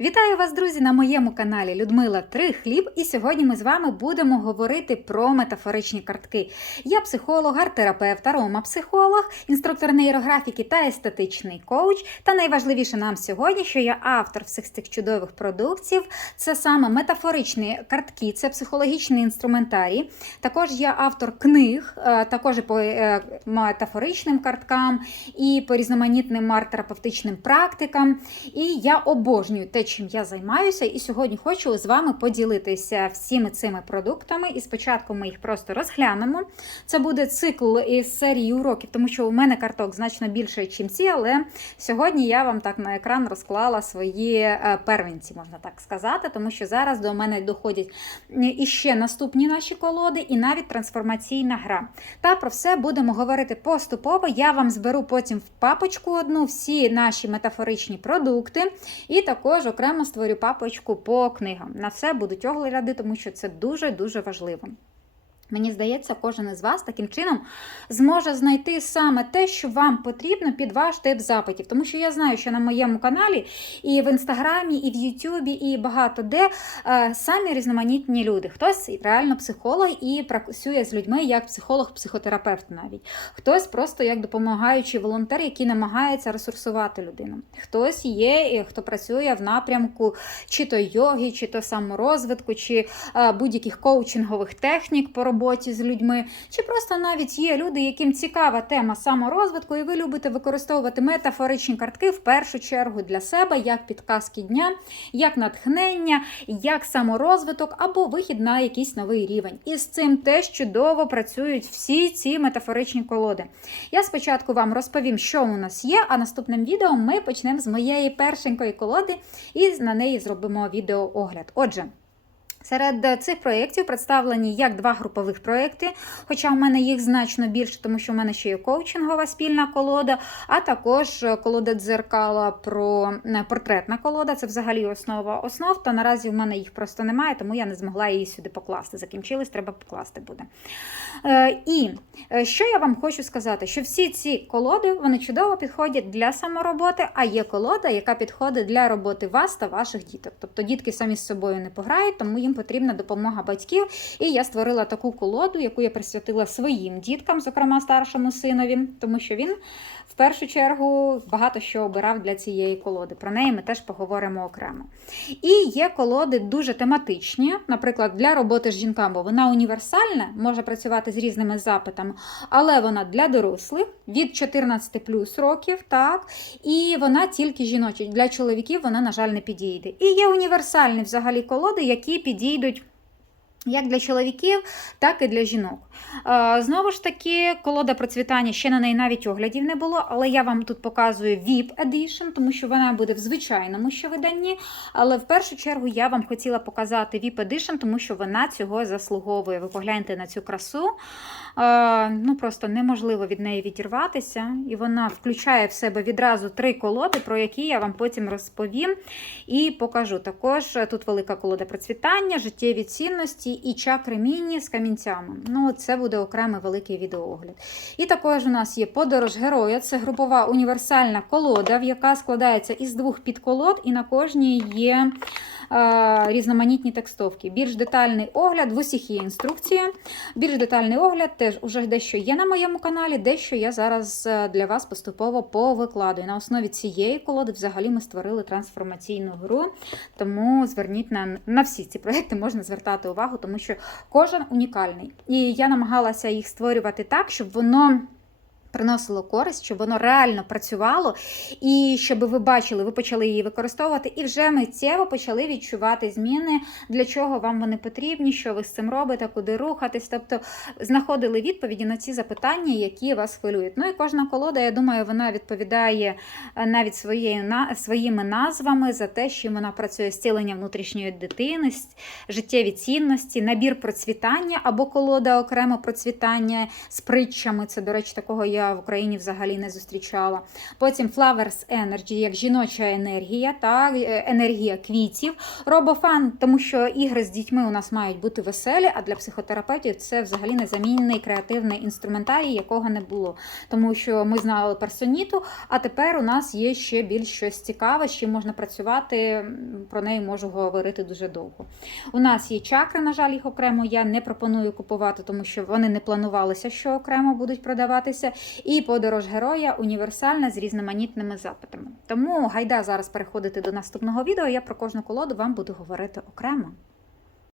Вітаю вас, друзі, на моєму каналі Людмила Трихліб. І сьогодні ми з вами будемо говорити про метафоричні картки. Я психолог, арт-терапевт, аромапсихолог, інструктор нейрографіки та естетичний коуч. Та найважливіше нам сьогодні, що я автор всіх цих чудових продуктів. Це саме метафоричні картки, це психологічний інструментарій. Також я автор книг, е, також по е, метафоричним карткам, і по різноманітним арт-терапевтичним практикам. І я обожнюю те, чим я займаюся. І сьогодні хочу з вами поділитися всіми цими продуктами. І спочатку ми їх просто розглянемо. Це буде цикл із серії уроків, тому що у мене карток значно більше, ніж ці, але сьогодні я вам так на екран розклала свої е, первенці, можна так сказати, тому що зараз до мене доходять іще наступні наші колоди, і навіть трансформаційна гра. Та про все будемо говорити поступово. Я вам зберу потім в папочку одну всі наші метафоричні продукти, і також окремо створю папочку по книгам. На все будуть огляди, тому що це дуже-дуже важливо. Мені здається, кожен із вас таким чином зможе знайти саме те, що вам потрібно під ваш тип запитів. Тому що я знаю, що на моєму каналі, і в інстаграмі, і в Ютубі, і багато де е, самі різноманітні люди. Хтось реально психолог і працює з людьми як психолог-психотерапевт навіть. Хтось просто як допомагаючий волонтер, який намагається ресурсувати людину. Хтось є, хто працює в напрямку чи то йоги, чи то саморозвитку, чи е, будь-яких коучингових технік по роботі з людьми, чи просто навіть є люди, яким цікава тема саморозвитку, і ви любите використовувати метафоричні картки в першу чергу для себе, як підказки дня, як натхнення, як саморозвиток або вихід на якийсь новий рівень. І з цим теж чудово працюють всі ці метафоричні колоди. Я спочатку вам розповім, що у нас є, а наступним відео ми почнемо з моєї першенької колоди і на неї зробимо відеоогляд. Отже. Серед цих проєктів представлені як два групових проєкти, хоча в мене їх значно більше, тому що в мене ще є коучингова спільна колода, а також колода дзеркала про портретна колода. Це взагалі основа основ. Та наразі в мене їх просто немає, тому я не змогла її сюди покласти. Закінчились, треба покласти буде. Е, і що я вам хочу сказати, що всі ці колоди вони чудово підходять для самороботи, а є колода, яка підходить для роботи вас та ваших діток. Тобто дітки самі з собою не пограють, тому їм потрібна допомога батьків. І я створила таку колоду, яку я присвятила своїм діткам, зокрема старшому синові, тому що він в першу чергу багато що обирав для цієї колоди. Про неї ми теж поговоримо окремо. І є колоди дуже тематичні, наприклад, для роботи з жінками, бо вона універсальна, може працювати з різними запитами, але вона для дорослих від 14 плюс років, так, і вона тільки жіноча. Для чоловіків вона, на жаль, не підійде. І є універсальні взагалі колоди, які підійдуть підійдуть. Як для чоловіків, так і для жінок. Знову ж таки, колода процвітання ще на неї навіть оглядів не було, але я вам тут показую VIP Edition, тому що вона буде в звичайному ще виданні. Але в першу чергу я вам хотіла показати VIP Edition, тому що вона цього заслуговує. Ви погляньте на цю красу. Ну Просто неможливо від неї відірватися. І вона включає в себе відразу три колоди, про які я вам потім розповім і покажу. Також тут велика колода процвітання, життєві цінності і чакри міні з камінцями. Ну, Це буде окремий великий відеоогляд. І також у нас є подорож героя. Це групова універсальна колода, яка складається із двох підколод, і на кожній є різноманітні текстовки. Більш детальний огляд, в усіх є інструкція. Більш детальний огляд теж уже дещо є на моєму каналі, дещо я зараз е, для вас поступово повикладую. На основі цієї колоди взагалі ми створили трансформаційну гру, тому зверніть на, на всі ці проекти, можна звертати увагу тому що кожен унікальний. І я намагалася їх створювати так, щоб воно. Приносило користь, щоб воно реально працювало, і щоб ви бачили, ви почали її використовувати, і вже миттєво почали відчувати зміни, для чого вам вони потрібні, що ви з цим робите, куди рухатись. Тобто знаходили відповіді на ці запитання, які вас хвилюють. Ну і кожна колода, я думаю, вона відповідає е, навіть своєю, своїми назвами за те, що вона працює зцілення внутрішньої дитини, життєві цінності, набір процвітання або колода окремо процвітання з притчами. Це, до речі, такого я в Україні взагалі не зустрічала. Потім Flowers Energy, як жіноча енергія, та е, енергія квітів. Робофан, тому що ігри з дітьми у нас мають бути веселі, а для психотерапевтів це взагалі незамінний креативний інструментарій, якого не було. Тому що ми знали персоніту, а тепер у нас є ще більш щось цікаве, з чим можна працювати. Про неї можу говорити дуже довго. У нас є чакри, на жаль, їх окремо я не пропоную купувати, тому що вони не планувалися, що окремо будуть продаватися. І подорож героя універсальна з різноманітними запитами. Тому гайда зараз переходити до наступного відео. Я про кожну колоду вам буду говорити окремо.